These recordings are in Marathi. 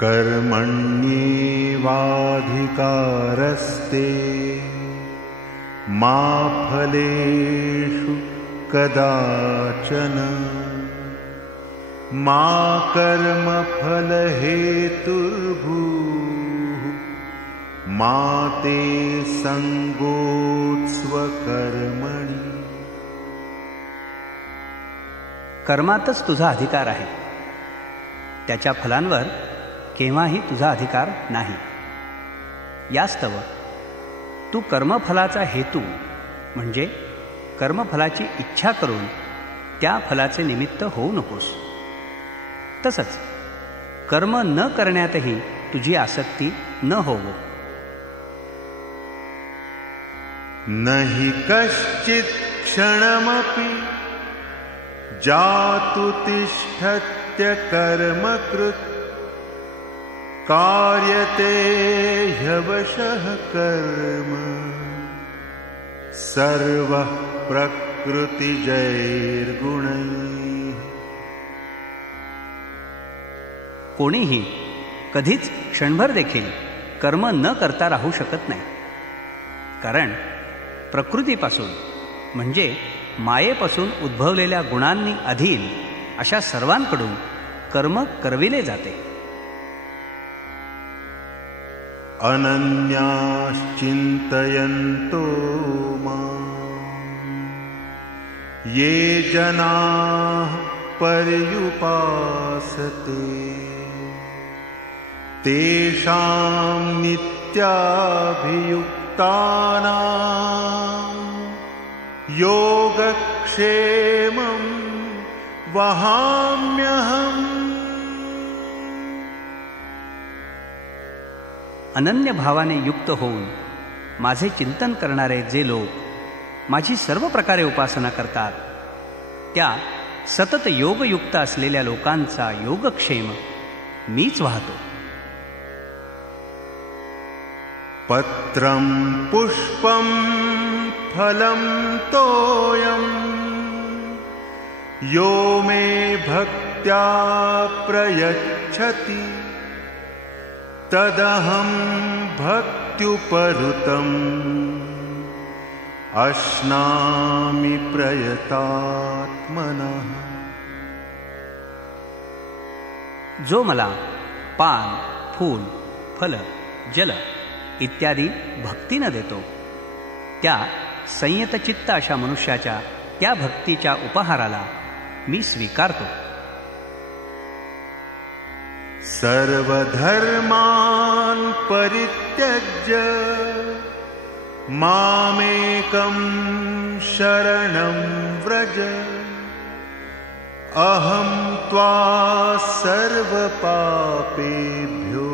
कर्मण्येवाधिकारस्ते मा फलेषु कदाचन मा कर्मफलहेतुर्भूः मा ते संगोत्स्वकर्मणि. कर्मातच तुझा अधिकार आहे, त्याच्या फलांवर केव्हाही तुझा अधिकार नाही. यास्तव तू कर्मफलाचा हेतू म्हणजे कर्मफलाची इच्छा करून त्या फलाचे निमित्त होऊ नकोस. तसंच कर्म न करण्यातही तुझी आसक्ती न होवो. नहि कश्चित् क्षणमपि जातु तिष्ठत्य कर्मकृत् कार्यते ह्यवशः कर्म सर्वः प्रकृतिजैर्गुणैः. कोणीही कधीच क्षणभर देखील कर्म न करता राहू शकत नाही. कारण प्रकृतीपासून म्हणजे मायेपासून उद्भवलेल्या गुणांनी अधीन अशा सर्वांकडून कर्म करविले जाते. अनन्याश्चिन्तयन्तो माम् ये जनाः पर्युपासते तेषां नित्याभियुक्तानां योगक्षेमं वहाम्यहम्. अनन्य भावाने युक्त होऊन माझे चिंतन करणारे जे लोक माझी सर्व प्रकारे उपासना करतात, त्या सतत योगयुक्त असलेल्या लोकांचा योगक्षेम मीच वाहतो. पत्रं पुष्पं फलं तोयं यो मे भक्त्या प्रयच्छति तदहं भक्त्युपहृतम् अश्नामि प्रयतात्मनः. जो मला पान, फूल, फल, जल इत्यादी भक्तीनं देतो, त्या संयतचित्त अशा मनुष्याच्या त्या भक्तीच्या उपहाराला मी स्वीकारतो. सर्वधर्मान् परित्यज्य मामेकं शरणं व्रज अहं त्वा सर्वपापेभ्यो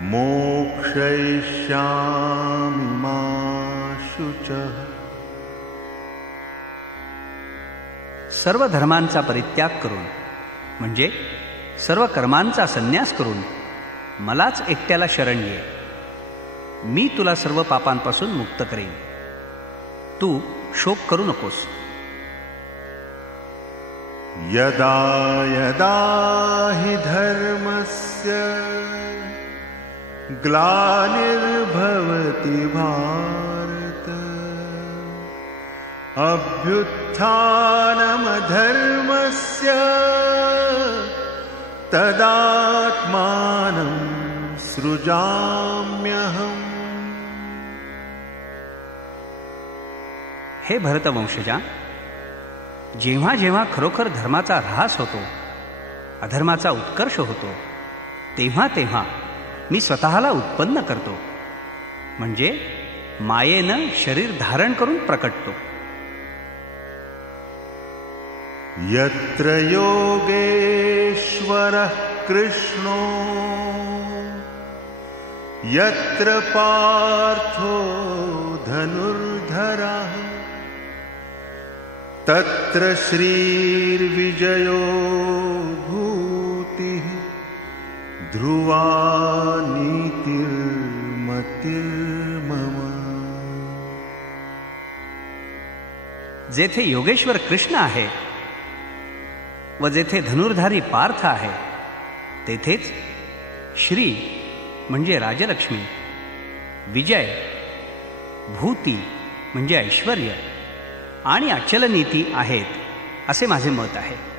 मोक्षयिष्यामि मा शुचः. सर्व धर्मांचा परित्याग करून म्हणजे सर्व कर्मांचा संन्यास करून मलाच एकट्याला शरण ये. मी तुला सर्व पापांपासून मुक्त करेन. तू शोक करू नकोस. यदा यदा हि धर्मस्य ग्लानिर्भवति भारत अभ्युत्थानमधर्मस्य तदात्मानं सृजाम्यहम्. हे भरतवंशजा, जेव्हा जेव्हा खरोखर धर्माचा ऱ्हास होतो, अधर्माचा उत्कर्ष होतो, तेव्हा तेव्हा मी स्वतःला उत्पन्न करतो, म्हणजे मायेनं शरीर धारण करून प्रकटतो. यत्र योगेश्वरः कृष्णो यत्र पार्थो धनुर्धरः तत्र श्रीर्विजयो भूतिः ध्रुवा नीतिर्मतिर्मम. जेथे योगेश्वर कृष्ण आहे व जेथे धनुर्धारी पार्थ आहे तेथेच श्री म्हणजे राजलक्ष्मी, विजय, भूती म्हणजे ऐश्वर्य आणि अचलनीती आहेत असे माझे मत आहे.